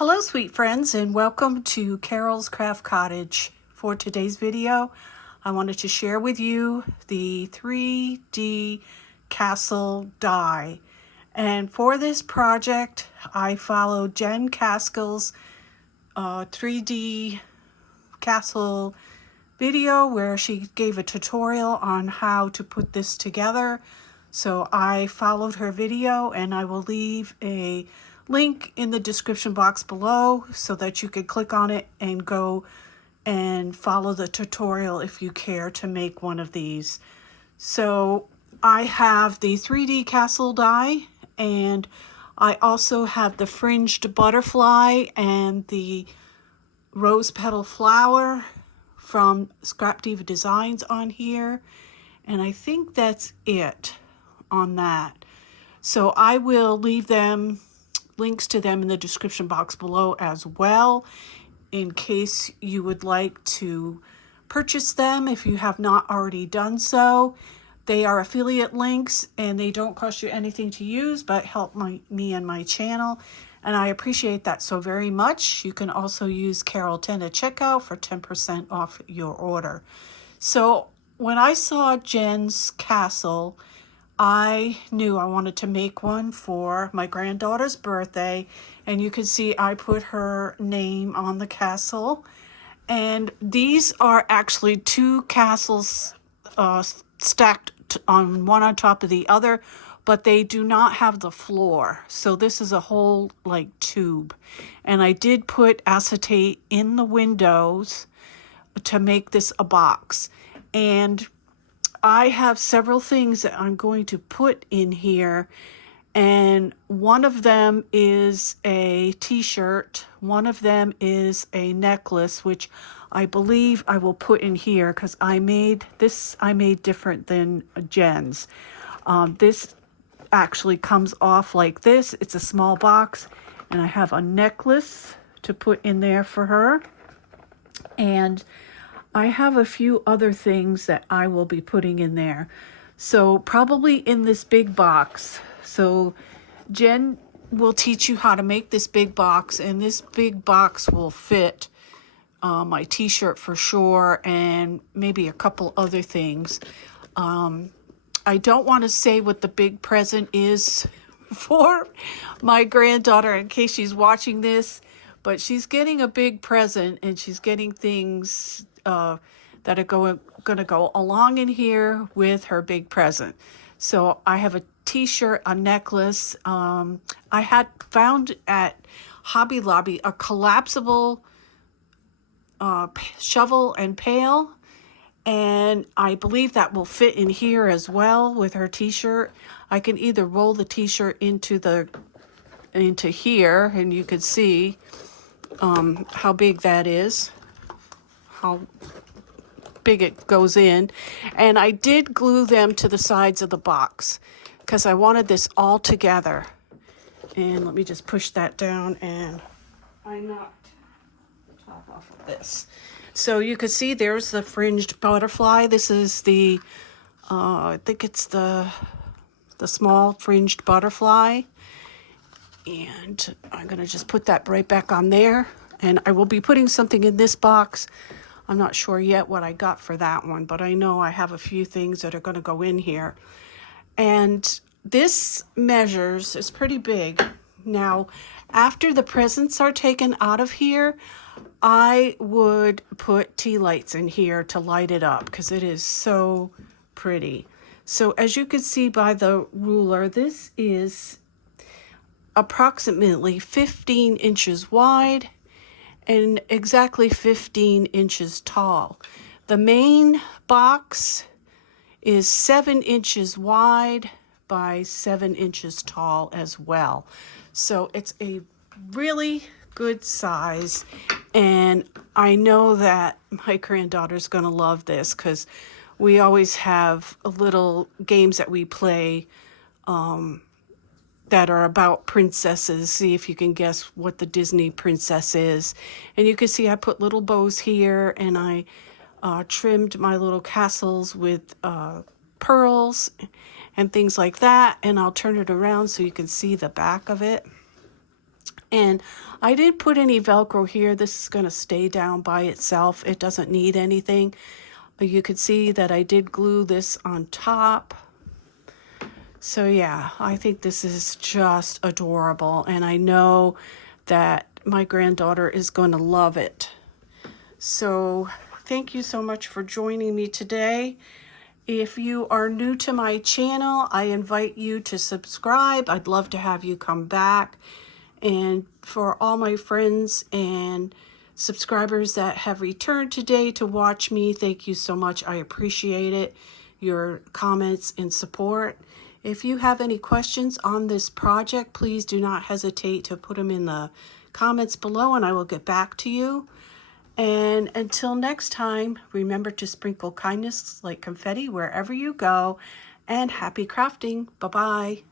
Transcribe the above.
Hello sweet friends, and welcome to Carol's Craft Cottage. For today's video, I wanted to share with you the 3D castle die. And for this project, I followed Jenn Cascell's 3D castle video where she gave a tutorial on how to put this together. So I followed her video, and I will leave a link in the description box below so that you can click on it and go and follow the tutorial if you care to make one of these. So I have the 3D castle die, and I also have the fringed butterfly and the rose petal flower from Scrapdiva Designs on here, and I think that's it on that. So I will leave them links to them in the description box below as well, in case you would like to purchase them if you have not already done so. They are affiliate links and they don't cost you anything to use but help me and my channel, and I appreciate that so very much. You can also use Carol10 at checkout for 10% off your order. So when I saw Jenn Cascell, I knew I wanted to make one for my granddaughter's birthday, and you can see I put her name on the castle. And these are actually two castles stacked on one on top of the other, but they do not have the floor. So this is a whole like tube. And I did put acetate in the windows to make this a box. And I have several things that I'm going to put in here, and one of them is a t-shirt, one of them is a necklace, which I believe I will put in here because I made different than Jenn's. This actually comes off like this. It's a small box, and I have a necklace to put in there for her, and I have a few other things that I will be putting in there. So probably in this big box. So Jenn will teach you how to make this big box, and this big box will fit my t-shirt for sure, and maybe a couple other things. I don't want to say what the big present is for my granddaughter in case she's watching this, but she's getting a big present, and she's getting things that are going to go along in here with her big present. So I have a t-shirt, a necklace. I had found at Hobby Lobby a collapsible shovel and pail, and I believe that will fit in here as well with her t-shirt. I can either roll the t-shirt into here, and you can see how big that is, how big it goes in. And I did glue them to the sides of the box because I wanted this all together. And let me just push that down, and I knocked the top off of this. So you can see there's the fringed butterfly. This is the I think it's the small fringed butterfly, and I'm gonna just put that right back on there. And I will be putting something in this box. I'm not sure yet what I got for that one, but I know I have a few things that are going to go in here. And this measures, is pretty big. Now, after the presents are taken out of here, I would put tea lights in here to light it up because it is so pretty. So as you can see by the ruler, this is approximately 15 inches wide and exactly 15 inches tall. The main box is 7 inches wide by 7 inches tall as well. So it's a really good size, and I know that my granddaughter's gonna love this because we always have little games that we play that are about princesses. See if you can guess what the Disney princess is. And you can see I put little bows here, and I trimmed my little castles with pearls and things like that. And I'll turn it around so you can see the back of it. And I didn't put any Velcro here. This is going to stay down by itself. It doesn't need anything. You could see that I did glue this on top. So yeah, I think this is just adorable. And I know that my granddaughter is going to love it. So thank you so much for joining me today. If you are new to my channel, I invite you to subscribe. I'd love to have you come back. And for all my friends and subscribers that have returned today to watch me, thank you so much. I appreciate it, your comments and support. If you have any questions on this project, please do not hesitate to put them in the comments below and I will get back to you. And until next time, remember to sprinkle kindness like confetti wherever you go, and happy crafting. Bye-bye.